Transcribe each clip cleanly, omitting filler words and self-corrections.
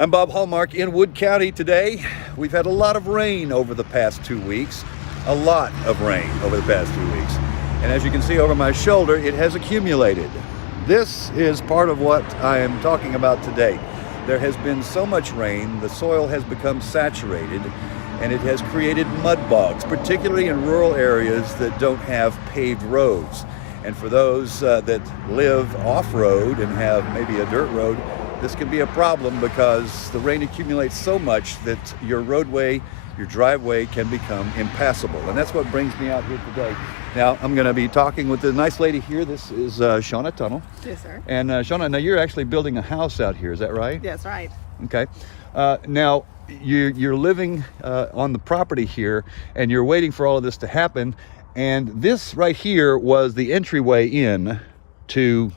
I'm Bob Hallmark in Wood County today. We've had a lot of rain over the past 2 weeks. A lot of rain over the past 2 weeks. And as you can see over my shoulder, it has accumulated. This is part of what I am talking about today. There has been so much rain, the soil has become saturated, and it has created mud bogs, particularly in rural areas that don't have paved roads. And for those that live off-road and have maybe a dirt road, this can be a problem because the rain accumulates so much that your roadway, your driveway can become impassable. And that's what brings me out here today. Now, I'm going to be talking with the nice lady here. This is Shauna Tunnel. Yes, sir. And Shauna, now you're actually building a house out here, is that right? Yes, right. Okay. Now, you're living on the property here, and you're waiting for all of this to happen. And this right here was the entryway in to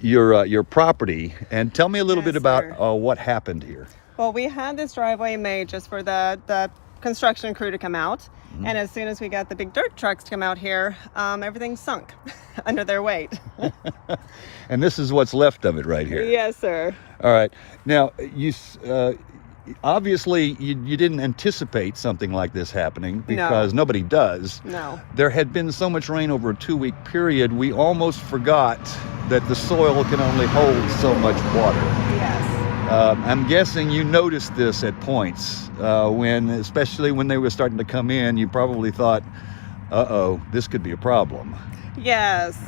your property. And tell me a little bit about what happened here. Well, we had this driveway made just for the construction crew to come out. Mm-hmm. And as soon as we got the big dirt trucks to come out here, everything sunk under their weight. And this is what's left of it right here. Yes, sir. All right. Now, obviously you didn't anticipate something like this happening because nobody does. No. There had been so much rain over a 2-week period, we almost forgot that the soil can only hold so much water. Yes. I'm guessing you noticed this at points especially when they were starting to come in, you probably thought, uh-oh, this could be a problem. Yes.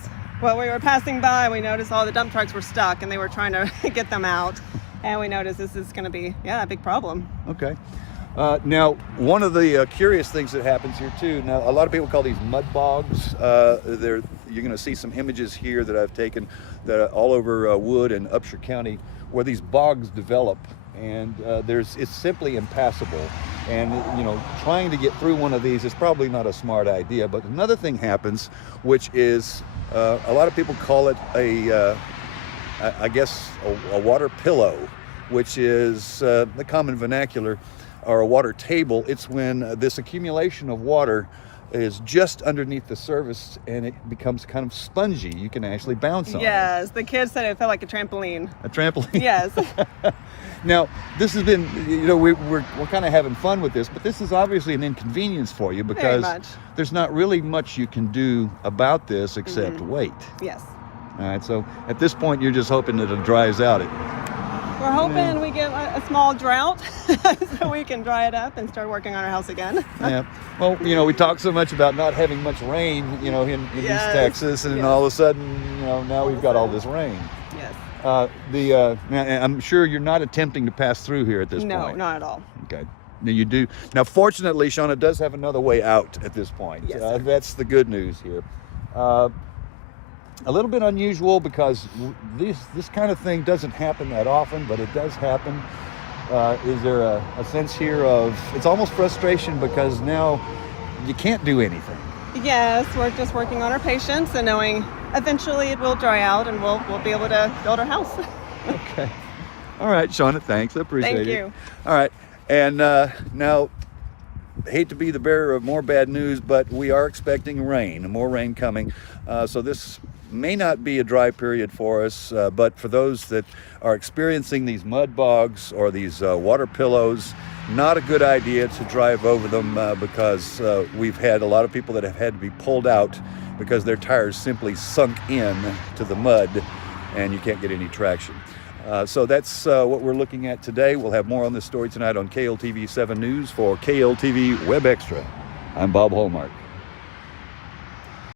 Well, we were passing by, we noticed all the dump trucks were stuck and they were trying to get them out. And we noticed this is going to be, a big problem. Okay. Now, one of the curious things that happens here too, now a lot of people call these mud bogs. You're going to see some images here that I've taken that are all over Wood and Upshur County where these bogs develop, and it's simply impassable. And trying to get through one of these is probably not a smart idea. But another thing happens, which is a lot of people call it a water pillow, which is the common vernacular, or a water table. It's when this accumulation of water is just underneath the surface and it becomes kind of spongy. You can actually bounce on it. Yes, the kids said it felt like a trampoline. A trampoline? Yes. Now, this has been, we're kind of having fun with this, but this is obviously an inconvenience for you because there's not really much you can do about this except wait. Yes. All right, so at this point, you're just hoping that it dries out. We're hoping we get a small drought so we can dry it up and start working on our house again. Yeah. Well, we talk so much about not having much rain, in East Texas, and all of a sudden, now we've got all this rain. Yes. I'm sure you're not attempting to pass through here at this point. No, not at all. Okay. Now you do. Now, fortunately, Shauna does have another way out at this point. Yes, that's the good news here. A little bit unusual because this kind of thing doesn't happen that often, but it does happen. Is there a sense here of, it's almost frustration because now you can't do anything? Yes, we're just working on our patience and knowing eventually it will dry out and we'll be able to build our house. Okay. All right, Shauna, thanks. I appreciate it. Thank you. All right. And now, hate to be the bearer of more bad news, but we are expecting rain, more rain coming. So this may not be a dry period for us, but for those that are experiencing these mud bogs or these water pillows, not a good idea to drive over them because we've had a lot of people that have had to be pulled out because their tires simply sunk in to the mud and you can't get any traction. So that's what we're looking at today. We'll have more on this story tonight on KLTV 7 News. For KLTV WebXtra, I'm Bob Hallmark.